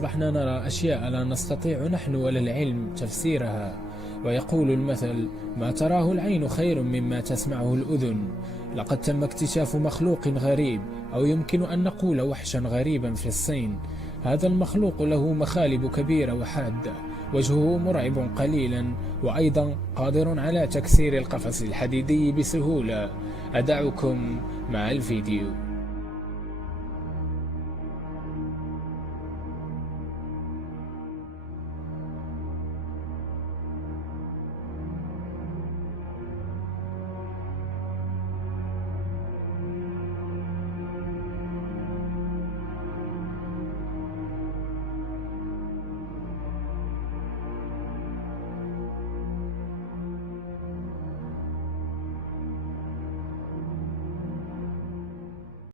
أصبحنا نرى أشياء لا نستطيع نحن ولا العلم تفسيرها، ويقول المثل: ما تراه العين خير مما تسمعه الأذن. لقد تم اكتشاف مخلوق غريب، أو يمكن أن نقول وحشا غريبا في الصين. هذا المخلوق له مخالب كبيرة وحادة، وجهه مرعب قليلا، وأيضا قادر على تكسير القفص الحديدي بسهولة. أدعكم مع الفيديو.